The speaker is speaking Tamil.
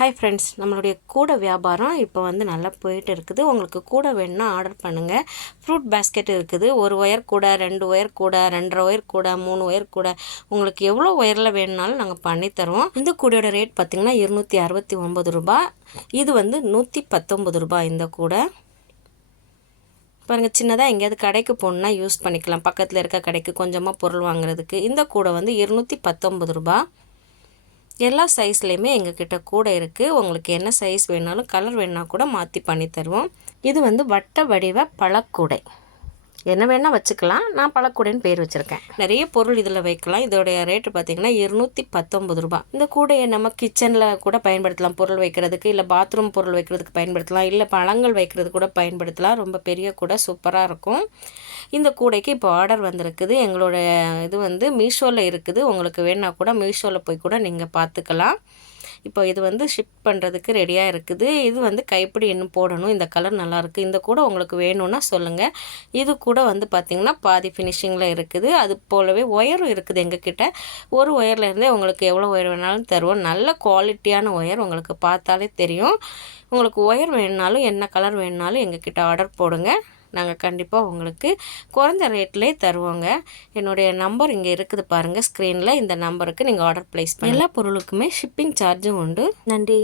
ஹாய் ஃப்ரெண்ட்ஸ் நம்மளுடைய கூடை வியாபாரம் இப்போ வந்து நல்லா போயிட்டு இருக்குது. உங்களுக்கு கூடை வேணும்னா ஆர்டர் பண்ணுங்கள் ஃப்ரூட் பேஸ்கெட் இருக்குது. ஒரு ஒயர் கூடை ரெண்டு ஒயர் கூடை ரெண்டரை ஒயர் கூடை மூணு ஒயர் கூடை. உங்களுக்கு எவ்வளோ ஒயரில் வேணுனாலும் நாங்கள் பண்ணித்தருவோம் இந்த கூடையோட ரேட் பார்த்திங்கன்னா இருநூற்றி அறுபத்தி ஒம்பது ரூபாய். இது வந்து நூற்றி பத்தொம்பது ரூபாய் இந்த கூடை. பாருங்கள் சின்னதாக எங்கேயாவது கடைக்கு போகணுன்னா யூஸ் பண்ணிக்கலாம். பக்கத்தில் இருக்க கடைக்கு கொஞ்சமாக பொருள் வாங்குறதுக்கு. இந்த கூடை வந்து இருநூற்றி பத்தொம்பது ரூபாய். எல்லா சைஸ்லேயுமே எங்ககிட்ட கூட இருக்குது உங்களுக்கு என்ன சைஸ் வேணாலும் கலர் வேணால் கூட மாற்றி பண்ணி தருவோம். இது வந்து வட்ட வடிவ பழக்கூடை. என்ன வேணால் வச்சுக்கலாம். நான் பழக்கூடைன்னு பேர் வச்சுருக்கேன். நிறைய பொருள் இதில் வைக்கலாம். இதோடைய ரேட்டு பார்த்திங்கன்னா இருநூற்றி பத்தொம்பது ரூபா இந்த கூடையை நம்ம கிச்சனில் கூட பயன்படுத்தலாம். பொருள் வைக்கிறதுக்கு இல்லை பாத்ரூம் பொருள் வைக்கிறதுக்கு பயன்படுத்தலாம். இல்லை பழங்கள் வைக்கிறது கூட பயன்படுத்தலாம். ரொம்ப பெரிய கூடை சூப்பராக இருக்கும். இந்த கூடைக்கு இப்போ ஆர்டர் வந்திருக்குது. எங்களோட இது வந்து மீஷோவில் இருக்குது. உங்களுக்கு வேணால் கூட மீஷோவில் போய் கூட நீங்கள் பார்த்துக்கலாம். இப்போ இது வந்து ஷிப் பண்ணுறதுக்கு ரெடியாக இருக்குது. இது வந்து கைப்பிடி இன்னும் போடணும். இந்த கலர் நல்லாயிருக்கு இந்த கூட உங்களுக்கு வேணும்னா சொல்லுங்கள் இது கூட வந்து பார்த்திங்கன்னா பாதி ஃபினிஷிங்கில் இருக்குது. அது போலவே ஒயரும் இருக்குது எங்ககிட்ட. ஒரு ஒயர்லேருந்தே உங்களுக்கு எவ்வளோ ஒயர் வேணாலும் தருவோம். நல்ல குவாலிட்டியான ஒயர் உங்களுக்கு பார்த்தாலே தெரியும். உங்களுக்கு ஒயர் வேணுனாலும் என்ன கலர் வேணுனாலும் எங்ககிட்ட ஆர்டர் போடுங்க. நாங்கள் கண்டிப்பாக உங்களுக்கு குறைந்த ரேட்லேயே தருவோங்க. என்னுடைய நம்பர் இங்கே இருக்குது பாருங்கள் ஸ்க்ரீனில் இந்த நம்பருக்கு நீங்கள் ஆர்டர் ப்ளேஸ் பண்ணி எல்லா பொருளுக்குமே ஷிப்பிங் சார்ஜும் உண்டு. நன்றி.